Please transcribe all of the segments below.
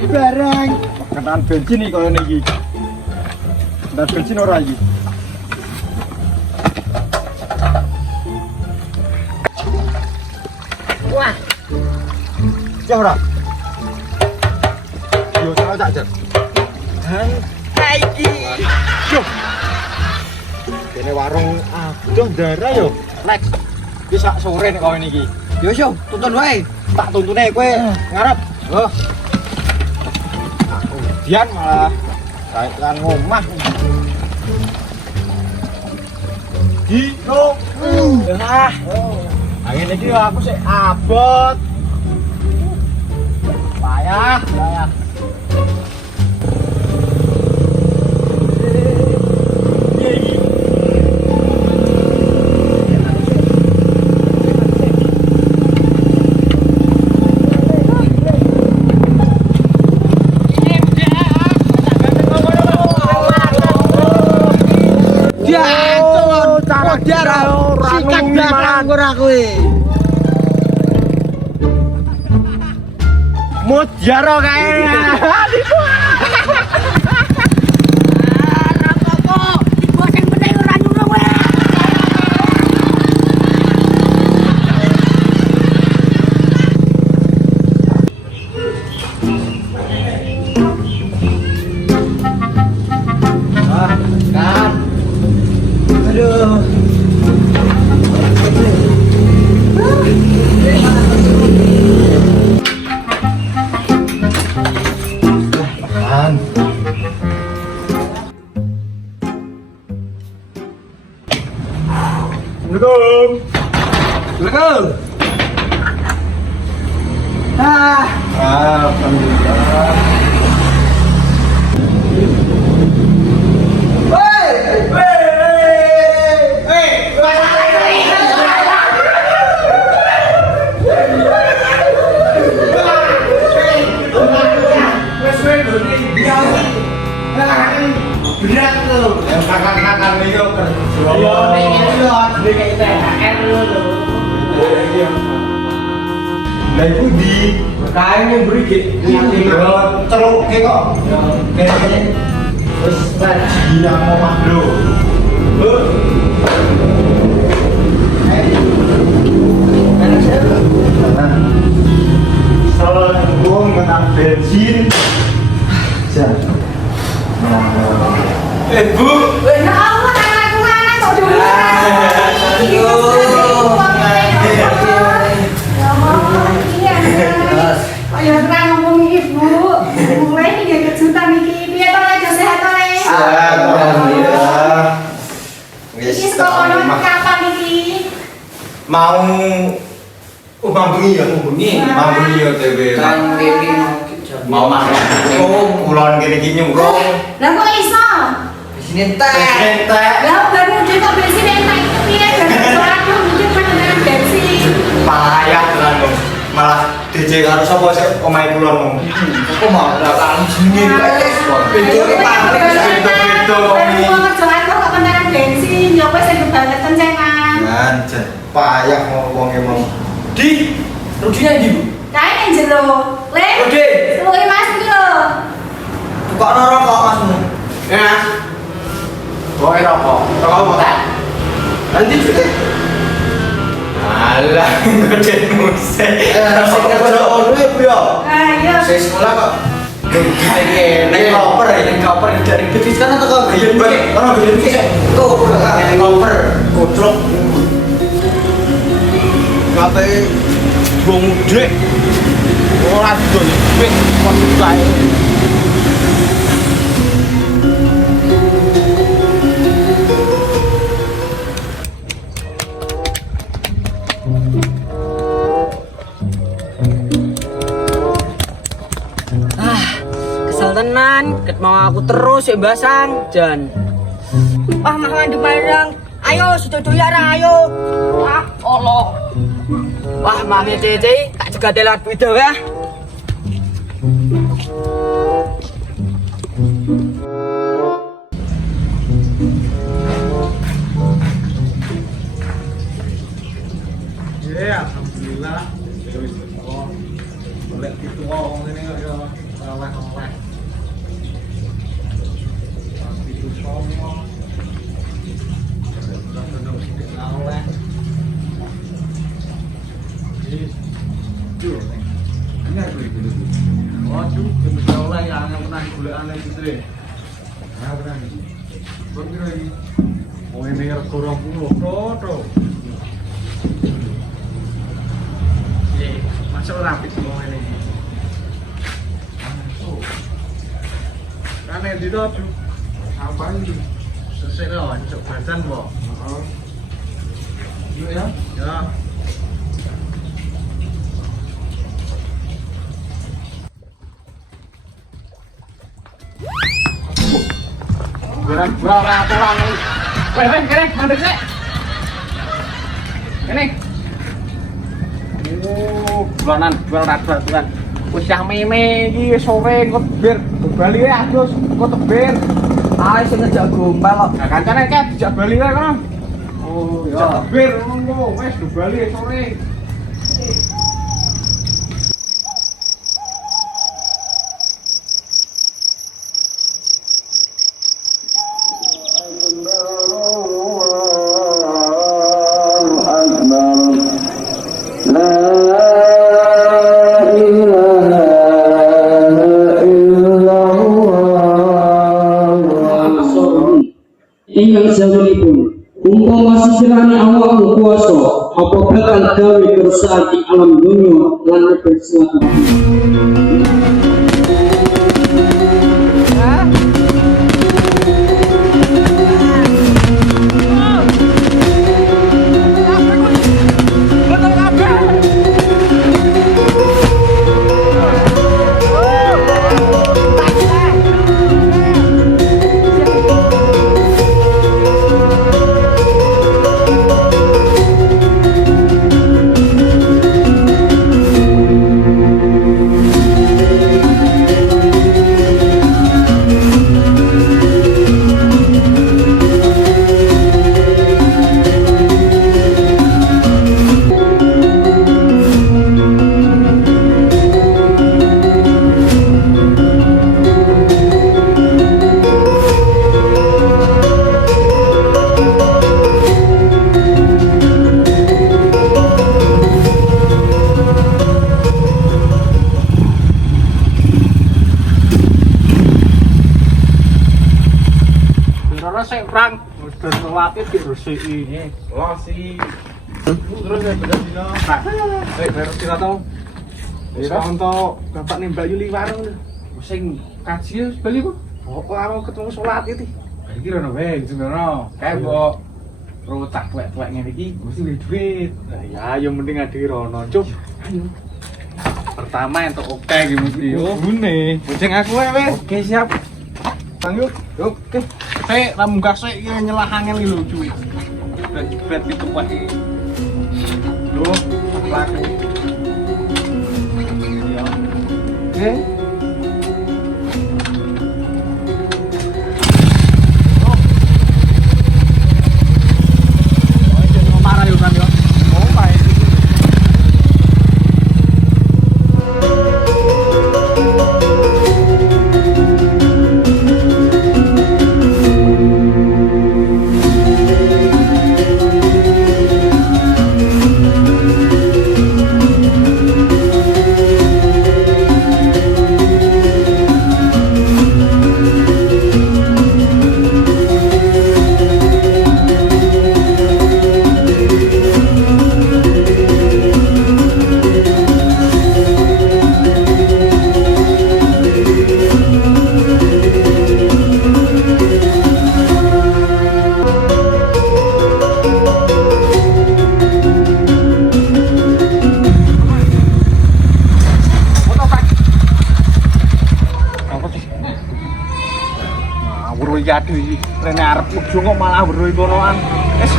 iki barang. Kenaan bensin iki koyo niki. Dan bensin ora iki. Wah. Ya ora. Yo salah tak jar. Dan Iki. yo. Kene warung adoh darah yo. Lex. Bisa sore nek kowe niki. Yo yo, tuntun wae. Tak tuntune kowe ngarep. Oh. Aku dian malah kan ngomah. Yo. Ah. Angin iki aku sik abot. Payah. Sikat belakang ora kowe. Mujaro kae. Assalamualaikum. Assalamualaikum. Alhamdulillah. Berat tuh. Yang kakak-kakak itu Yo nek yo duwe kayak THR lho. Lah iku di Kae ning mburi gek niate celuke kok. kene. Wis bar. Gila omah, Bro. Selengkung dengan bensin. Bu, Ya Allah, aku mana kok dulu. Ayo terang ngomong ibu. Mulai iki kejutan iki. Piye to lek sehat to lek? Alhamdulillah. Iki sekolah kapan iki? Mau bengi ya, bengi. Mau bengi ya TW. Kan kene Mau makan. Kulon kene iki nyurung. Lah kok iso? sini teh. Entek. Lah baru udah kok bensin entek itu piye? Aku mikir kan bensin. Payah tenan. Malah DJ karo sapa sik omahe kulon. Aku mau ora kali jenenge wis. Pintu iki pabrik pintu-pintu kok Baru mau kerjaan kok kebenaran bensin. Ya wis sing banget kencengan. Anjen, payah wong emang. Di, ruginya di Bu. Kae nang jero. Lek. Oke. Luwih Mas iki lho. Kok rokok Masmu? Ya. Kowe rokok. Rokok mau tak? Nanti juga. Alah, gede musik. Rokok karo ono ya, Bu ya. Ayo. Saya sekolah kok. Kita ini naik koper dari bisnis kan atau kau gaya nih? Orang gaya nih tuh naik koper, kotrok. Kate wong drek. Ora dol ping maksud kae. Kesel tenan, ket mau aku terus ya basang jan. Wah, mah mandi barang. Ayo, sudah doyara, ayo. Wah, Allah. Wah, mami Cici, tak juga telat video ya. Ya, alhamdulillah. Oleh gitu wong ngene kok ya oleh Oh ini rego 20 to. Masuk rapi semua ini. Kan yang di situ apa ini? Selesai loh, cok badan kok. Iya ya? Ya. Berapa aturan ini? Weh, kene, mandek sik. Kene. Oh, bulanan, bulan. Wis cah meme iki sore engko bir Bali ya, Gus. Engko tebir. Ah, sing ngejak gombal kok. Nah, kancane kek dijak Bali wae kono. Oh, ya. Tebir ngono wis do Bali sore. Ingkang sawenipun umpama sekiranya awakmu kuasa apa bakal gawe kerusakan ing alam dunya lan negeri selatan. Ora sik prang, wis selawate diresiki. Oh, si. Terus ya bener dino. Baru kira tau. Wis untuk bapak nembak Yuli warung lho. Sing kaji Bali kok. Kok karo ketemu salat iki. Iki rono wae, ngono. Kae mbok rocak tuwek-tuwek ngene iki mesti duwe duit. Lah ya yo mending adi rono, Cuk. Ayo. Pertama entuk oke iki mesti. Oh, ngene. Bojeng aku wae wis. Oke, siap. Bang yuk. Oke. Sik, ra munggah sik iki nyelah angel iki lho, cuy. Bet itu wae. Lho, laku. Iya. Oke. Aduh iki rene arep ujung kok malah weruh konoan. Wis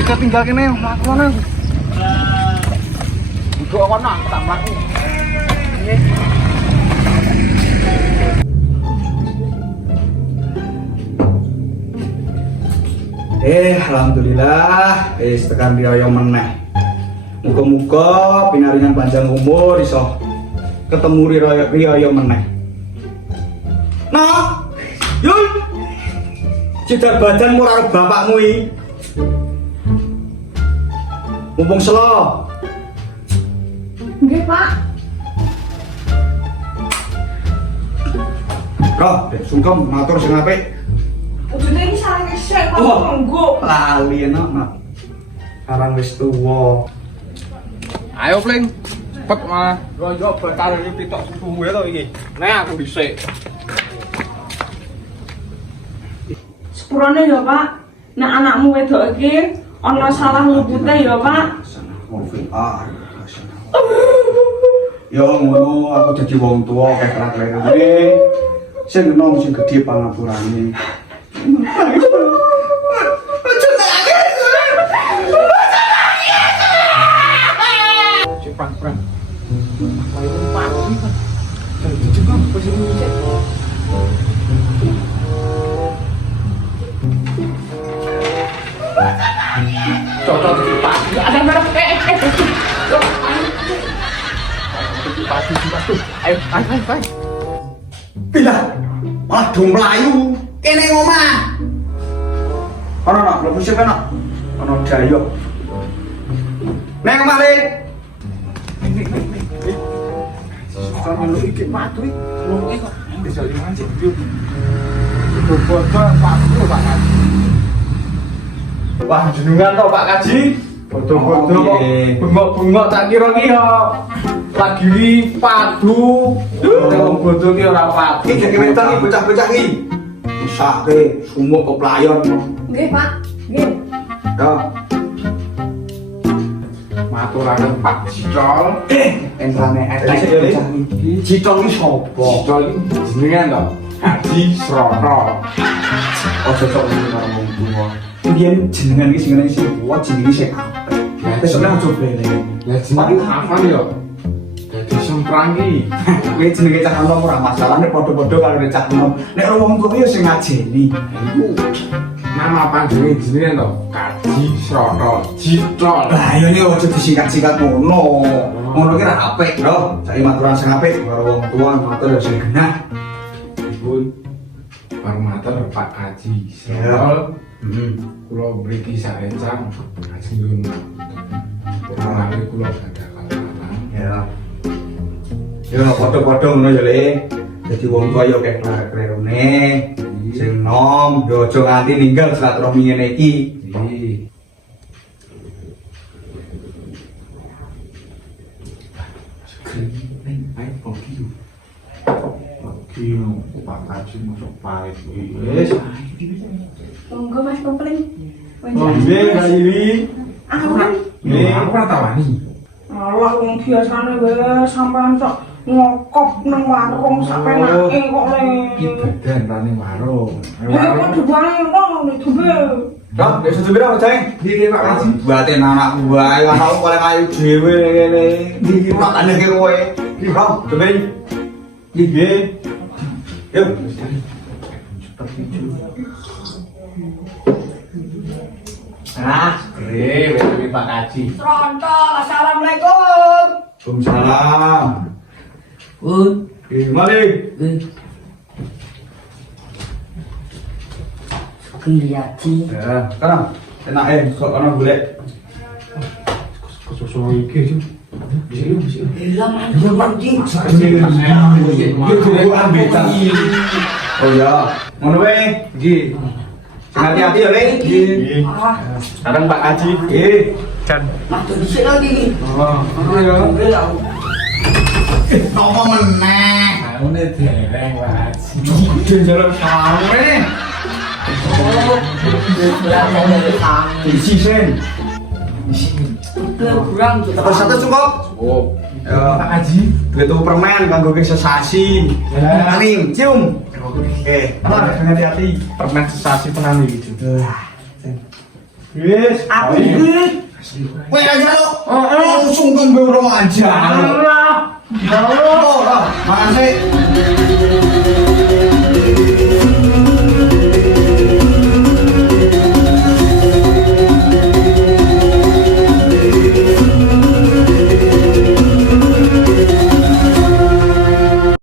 iki tinggal kene mlaku kono. Budok kono aku tak mlaku. Alhamdulillah wis tekan riyo meneh. Muga-muga pinaringan panjang umur iso ketemu riyo meneh. Nah, Yul. Cidar badanmu karo bapakmu iki. Mumpung selo. Nggih, Pak. Roh, sungkem matur sing apik. Ujune iki salah kesel. dhisik kok nggo. Lali enak, Nak. Sekarang wis tuwa. Ayo Pling. Cepet malah. Yo bakal iki pitok suwe to iki. Nek aku dhisik. Sepurane ya, Pak. Nek anakmu wedok iki ana salah ngupute ya, Pak. Ya ngono, aku dadi wong tuwa kayak kira-kira sing enom sing gedhe pangapurane. Cepat, Pran. Ayo pagi kan. Jadi juga posisi ini. Cocok pagi. Ada merek pagi. Ayo. Bila malah do mlayu kene ngomah. Ono nak, lho sing ono. Ono dayok. Neng omah Le. Kalau lu ikut matu, lu ikut bisa liman sih. Bodoh Pak Kaji. Wah jenengan toh Pak Kaji. Bodoh kok bengok-bengok tak kira ki yo lagi padu. Wong bodoh ki ora padu. Iki dhewe iki bocah-bocah iki. Mesake sumuk kok playon. Nggih, Pak. Nggih. Ya. Maturane Pak Cicol. Entrane Bocah iki. Cicol iki sapa? Cicol iki jenengan toh. Kaji Srono. Oh cocok iki karo wong tuwa. Biyen jenengan iki sing sing kuat jenenge sing apik. Wis ora coba le. Ya jenenge hafal yo. Dadi semprangi. Kowe jenenge cah enom ora masalah nek padha-padha karo nek cah enom. Nek wong tuwa yo sing ngajeni. Iku nama panjenengan jenengan toh. Kaji Srono Cicol. Lah iya yo aja disingkat-singkat ngono. Ngono ki ra apik, Bro. Saiki maturan sing apik karo wong tuwa matur yo sing genah. Pun Parmater Pak Kaji Srono. Kula mriki saencang ajeng nyuwun. Ora kula gadah kalahan. Ya. Yo padha-padha ngono yo Le. Dadi wong tuwa yo kek klerone. Sing nom yo aja nganti ninggal silaturahmi ngene iki. Iki. Ayo pergi yuk. Pergi yuk. Pak Kaji masuk pahit. Yes. Monggo Mas Kopling. Oh, Mbak Iri. Awan. Aku ora tawani. Allah wong biasane wis sampean sok ngokop nang warung sak penake kok le. Iki badan rane warung. Ya kok dibuang ngono didombe. Lah, wis sebira Ceng. Iki Pak Kaji. Buate anak wae anakku paling ayu dhewe ngene. Iki makane ke kowe. Iki Bang, cobain. Iki. Yuk. Ah, kere Pak Kaji. Tronto, assalamualaikum. Waalaikumsalam. Pun, Gimana? kelihati. Ya, sekarang enak kok ana golek. Kesusu iki sih. Bisa. Hilang aja lagi. Oh ya, ngono wae. Nggih. Hati-hati ya, Le. Nggih. Sekarang Pak Kaji. Nggih. Dan Waktu dhisik lagi. oh ya. Nopo meneh? Aune dereng Pak Kaji. Jalan sampe. Isi sen. Kurang Satu cukup. Oh, Ya. Pak Kaji. Duit tuku permen kanggo ke sesasi. Ya. Aning, cium. Oke, hati-hati. Permen sesasi tenan iki. Wis, Aku iki kowe aja lo. Langsung kan gue orang aja. Allah. Oh, makasih.